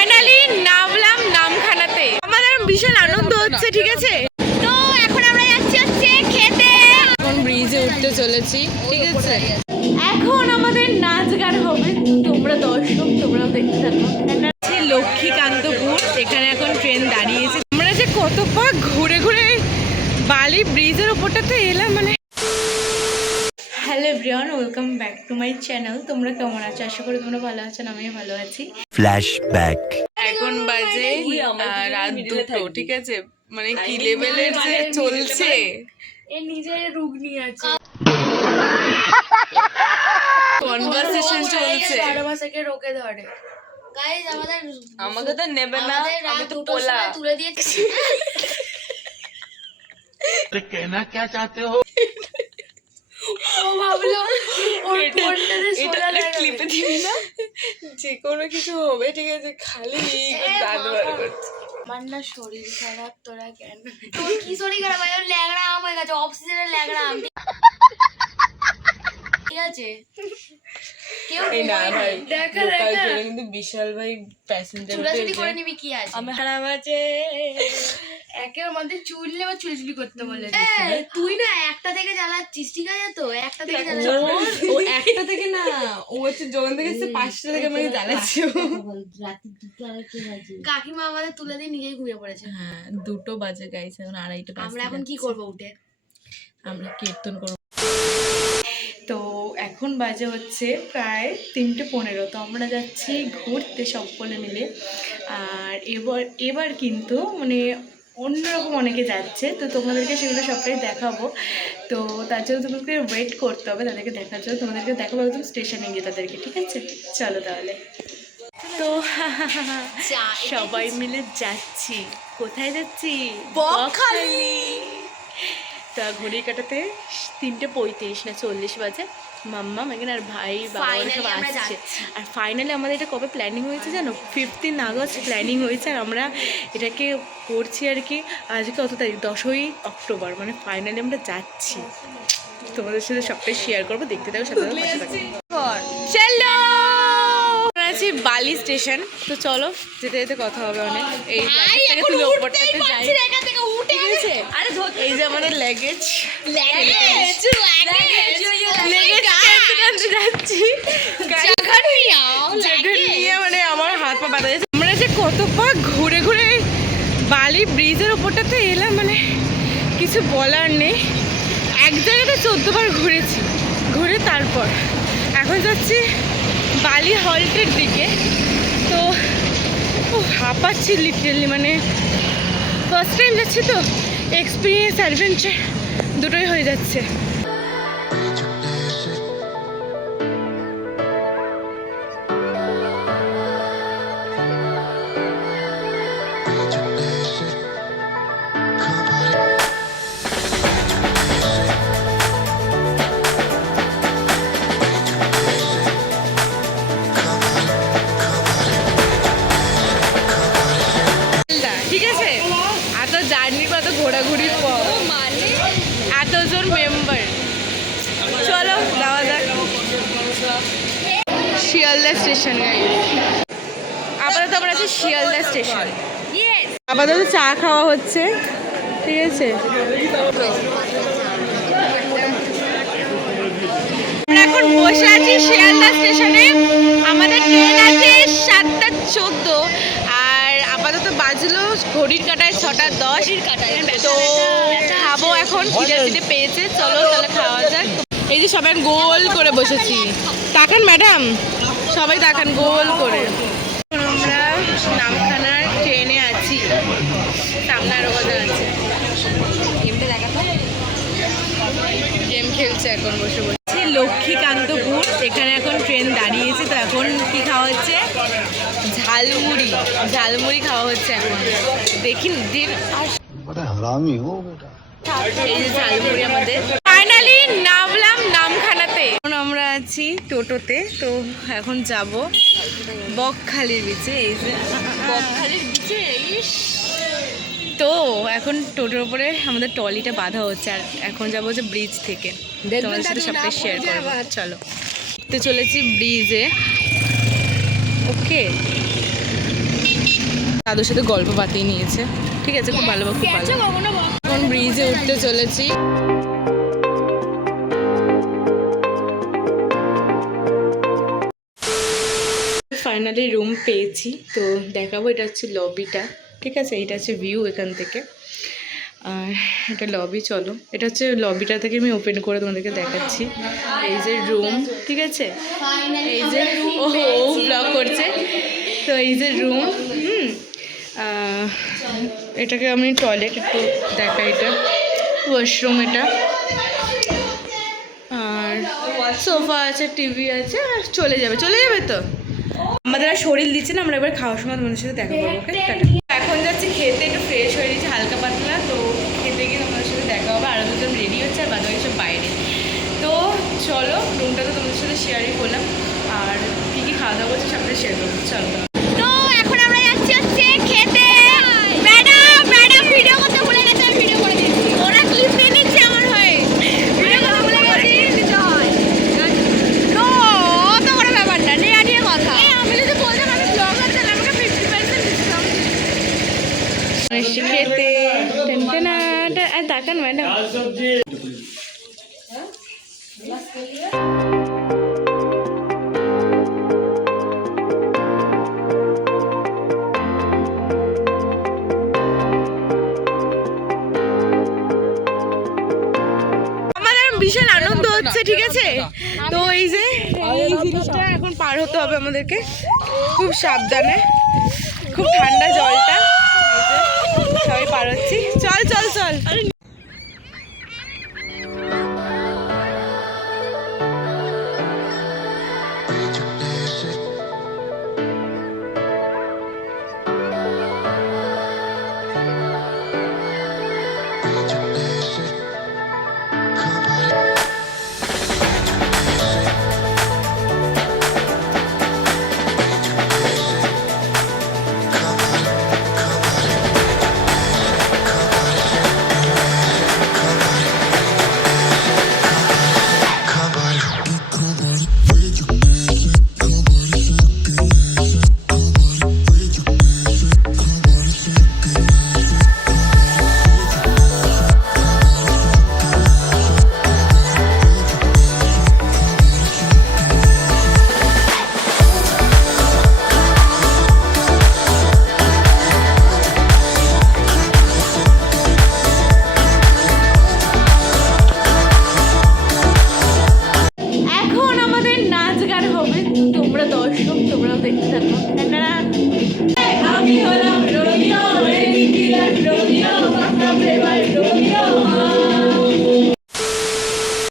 Finally নামলাম নামখানাতে। আমাদের ভীষণ আনন্দ হচ্ছে, ঠিক আছে। তো এখন আমরা যাচ্ছি হচ্ছে খেতে। এখন ব্রিজে উঠতে চলেছি, ঠিক আছে। এখন আমাদের নাচ গান হবে, তোমরা দর্শক তোমরাও দেখতে থাকো। লক্ষ্মীকান্তপুর, এখানে এখন ট্রেন দাঁড়িয়েছে। আমরা যে কত পাক ঘুরে ঘুরে বালি ব্রিজের উপরটাতে এলাম, মানে। Hello everyone, welcome back to my channel. তোমরা কেমন আছো? আশা করি তোমরা ভালো আছো, আমিও ভালো আছি। ফ্ল্যাশব্যাক। এখন বাজে রাত 2টো, ঠিক আছে। মানে কি লেভেলের যে চলছে, নিজের রোগ নিয়ে আছে, কনভারসেশন চলছে। 12 মাসকে রোকে ধরে। গাইস আমাকে তো নেবে না, আমি তো পোলা তুলে দিয়েছি। कहना क्या चाहते हो? ও ভাবলো ওর ফোনটাতে সোজা এটা লাগাবে। ক্লিপে দিবি না, যে কোনো কিছু হবে, ঠিক আছে। খালি দাঁত বার করছে। আমার না শরীর খারাপ, তোরা কেন? তোর কি শরীর খারাপ? আমি ল্যাংড়া আম হয়ে গেছে, অফ সিজনে ল্যাংড়া আম, ঠিক আছে। কেউ এই না ভাই, দেখা লোকাল দেখা ট্রেনে কিন্তু বিশাল ভাই প্যাসেঞ্জার চুলাচুলি করে নিবি, কি আছে? আমি খারাপ আছে। একের মধ্যে চুল নেবে, চুলচুলি করতে বলে। তুই না একটা থেকে জ্বালাচ্ছিস, ঠিক আছে তো? একটা থেকে জ্বালাচ্ছিস। ও একটা থেকে না, ও হচ্ছে যখন থেকে এসছে 5টা থেকে আমাকে জ্বালাচ্ছি। কাকিমা আমাদের তুলে দিয়ে নিজেই ঘুমিয়ে পড়েছে। হ্যাঁ, 2টো বাজে গাইছে, এখন 2:30টা বাজে। আমরা এখন কি করবো উঠে? আমরা কীর্তন করব। তো এখন বাজে হচ্ছে প্রায় 3:15। তো আমরা যাচ্ছি ঘুরতে সকলে মিলে। আর এবার কিন্তু মানে অন্যরকম অনেকে যাচ্ছে, তো তোমাদেরকে সেগুলো সবটাই দেখাবো। তো তার জন্য তোমাদেরকে ওয়েট করতে হবে, তাদেরকে দেখার জন্য। তোমাদেরকে দেখাবো একদম স্টেশনে গিয়ে তাদেরকে, ঠিক আছে। চলো তাহলে। তো সবাই মিলে যাচ্ছি। কোথায় যাচ্ছি? বকখালি। তা ঘড়ি কাটাতে 3:35 না 40 বাজে। মাম্মা এখানে আর ভাই বাবা সব আসছে। আর ফাইনালি আমাদের এটা কবে প্ল্যানিং হয়েছে জানো? 15 আগস্ট প্ল্যানিং হয়েছে। আর আমরা এটাকে করছি আর কি আজকে কত তারিখ? 10ই অক্টোবর। মানে ফাইনালি আমরা যাচ্ছি। তোমাদের সাথে সবটাই শেয়ার করবো, দেখতে থাকো, সাথে চলো। আছি বালি স্টেশন। তো চলো, যেতে যেতে কথা হবে অনেক। এই তুলে ওপরটাতে যাই, ঠিক আছে। এই যে আমাদের লেগেজ যাচ্ছি, নিয়ে মানে আমার হাত পা বাঁধা যাচ্ছে। আমরা যে কত পাক ঘুরে ঘুরে বালি ব্রিজের ওপরটাতে এলাম, মানে কিছু বলার নেই। এক জায়গাতে 14 বার ঘুরেছি, ঘুরে তারপর এখন যাচ্ছি বালি হল্টের দিকে। তো হাঁপাচ্ছি লিটারেলি, মানে ফার্স্ট টাইম যাচ্ছি তো এক্সপিরিয়েন্স অ্যাডভেঞ্চার দুটোই হয়ে যাচ্ছে। ঠিক আছে, এত জার্নি কত ঘোরাঘুরির পর এতজন মেম্বার, চলো যাওয়া যাক শিয়ালদা স্টেশন। আপাতত আমরা আছি শিয়ালদা স্টেশন। আপাতত চা খাওয়া হচ্ছে, ঠিক আছে। এখন বসে আছি শিয়ালদা স্টেশনে। আমাদের ট্রেন আছে 7:14। আর আপাতত বাজলো ঘড়ির কাঁটায় 6:10। তো খাবো এখন, খিদে পেয়েছে। চলো তাহলে খাওয়া যাক। এই যে সবাই গোল করে বসেছি, তাকান ম্যাডাম, সবাই তাকান গোল করে। আমরা নামখানার ট্রেনে আছি, সামনে আরো কথা আছে। গেম খেলছে এখন বসে বসে। লক্ষ্মীকান্তপুর, এখানে এখন ট্রেন দাঁড়িয়েছে। তো এখন কি খাওয়া হচ্ছে? ঝালমুড়ি খাওয়া হচ্ছে এখন। দেখি দিন এই যে ঝালমুড়ি আমাদের। ফাইনালি নামলাম নামখানাতে। এখন আমরা আছি টোটোতে। তো এখন যাব বকখালির বিচে। এই যে বকখালির বিচে। তো এখন টোটোর উপরে আমাদের ট্রলিটা বাঁধা হচ্ছে। আর এখন যাবো যে ব্রিজ থেকে, তোমাদের সাথে সবটাই শেয়ার করবো। চলো, তো চলেছি ব্রিজে। ওকে, দাদুর সাথে গল্প বাতিয়ে নিয়েছে। ঠিক আছে, খুব ভালো, খুব ভালো। এখন ব্রিজে উঠতে চলেছি। ফাইনালি রুম পেয়েছি, তো দেখাবো। এটা হচ্ছে লবিটা, ঠিক আছে, এটা হচ্ছে ভিউ এখান থেকে। আর এটা লবি, চলো, এটা হচ্ছে লবিটা থেকে আমি ওপেন করে তোমাদেরকে দেখাচ্ছি। এই যে রুম, ঠিক আছে, এই যে ও ব্লগ করছে, তো এই যে রুম। এটাকে আমি টয়লেট একটু দেখা, এটা ওয়াশরুম এটা। আর সোফা আছে, টিভি আছে, আর চলে যাবে তো। আমাদের আর শরীর দিচ্ছে না, আমরা এবার খাওয়ার সময় তোমাদের সাথে দেখা করবো। ওকে, টাটা। এখন যাচ্ছি খেতে, একটু ফ্রেশ হয়ে গেছি হালকা পাতলা, তো খেতে গিয়ে তোমাদের সাথে দেখা হবে। আরও দুজন রেডি হচ্ছে, আর বাদ বাকি সব বাইরে। তো চলো, রুমটা তো তোমাদের সাথে শেয়ারই করলাম, আর কী কী খাওয়া দাওয়া করছি সবটা শেয়ার করবো। চলো, তো এখন আমরা যাচ্ছি হচ্ছে খেতে। ম্যাডাম ভিডিও করতে ভুলে গেছে, আমি ভিডিও করে দিচ্ছি। ওরা ক্লিপ নিয়ে নিচ্ছে আমার হয়ে, ভিডিও করতে ভুলে গেছি, দিতে হয়। নো, অত বড় ব্যাপারটা নেই, আনিয়ে কথা। আমি যদি বলতাম আমি ব্লগার, তাহলে আমাকে 50% ডিসকাউন্ট এসছি খেতে। আর তাকান ম্যাডাম। বিশাল আনন্দ হচ্ছে, ঠিক আছে। তো এই যে এই জিনিসটা এখন পার হতে হবে আমাদেরকে, খুব সাবধানে, খুব ঠান্ডা জলটা। এই যে সবাই পার হচ্ছি, চল চল চল।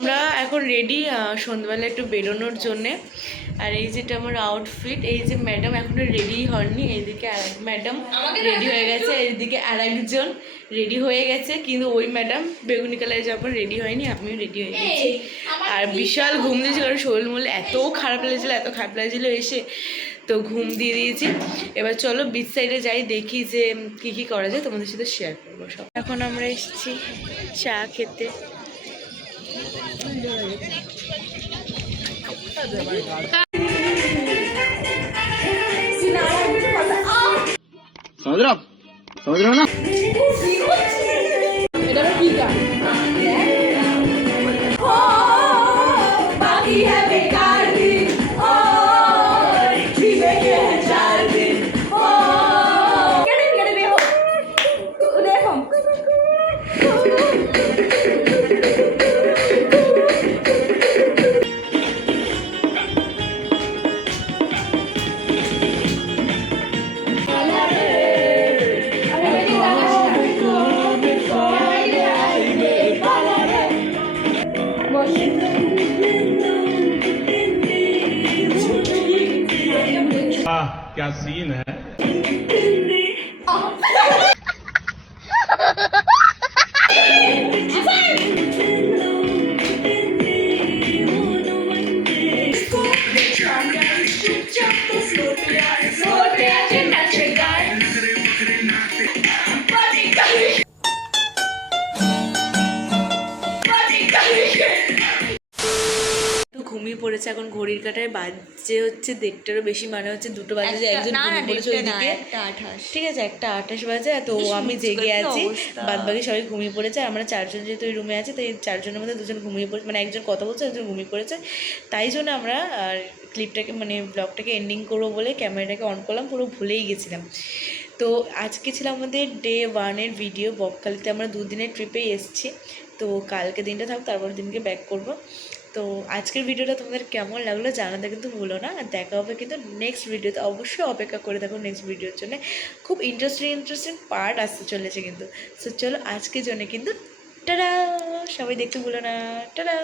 আমরা এখন রেডি সন্ধ্যাবেলা একটু বেরোনোর জন্যে। আর এই যেটা আমার আউটফিট, এই যে ম্যাডাম এখনো রেডি হননি, এইদিকে ম্যাডাম রেডি হয়ে গেছে, এইদিকে আর একজন রেডি হয়ে গেছে, কিন্তু ওই ম্যাডাম বেগুনি কালারে যাবার রেডি হয়নি, আমিও রেডি হয়ে গেছি। আর বিশাল ঘুম দিয়েছি, কারণ শরীর মূল এত খারাপ লাগছিল এসে, তো ঘুম দিয়ে দিয়েছি। এবার চলো বিচ সাইডে যাই, দেখি যে কী কী করা যায়, তোমাদের সাথে শেয়ার করবো সব। এখন আমরা এসেছি চা খেতে। समझ रहे हो ना? क्या सीन है। পড়েছে এখন ঘড়ির কাঁটায় বাজে হচ্ছে 1:30টারও বেশি, মানে হচ্ছে 2টো বাজে যে একজন ঘুমিয়ে পড়েছে ওইদিকে। ঠিক আছে 1:28 বাজে, তো আমি জেগে আছি, বাদ বাকি সবাই ঘুমিয়ে পড়েছে। আমরা 4জন যেহেতু ওই রুমে আছি, তো এই 4জনের মধ্যে 2জন ঘুমিয়ে পড়েছে, মানে একজন কথা বলছে একজন ঘুমিয়ে পড়েছে। তাই জন্য আমরা ক্লিপটাকে মানে ব্লগটাকে এন্ডিং করবো বলে ক্যামেরাটাকে অন করলাম, পুরো ভুলেই গেছিলাম। তো আজকে ছিল আমাদের ডে 1-এর ভিডিও। বকখালিতে আমরা 2 দিনের ট্রিপে এসেছি, তো কালকে দিনটা থাক, তারপর দিনকে ব্যাক করব। তো আজকের ভিডিওটা তোমাদের কেমন লাগলো জানাতে কিন্তু ভুলো না। আর দেখা হবে কিন্তু নেক্সট ভিডিওতে, অবশ্যই অপেক্ষা করে থাকো নেক্সট ভিডিওর জন্য। খুব ইন্টারেস্টিং পার্ট আসতে চলেছে কিন্তু। সো চলো আজকের জন্য কিন্তু টাটা, সবাই দেখতে ভুলো না, টাটা।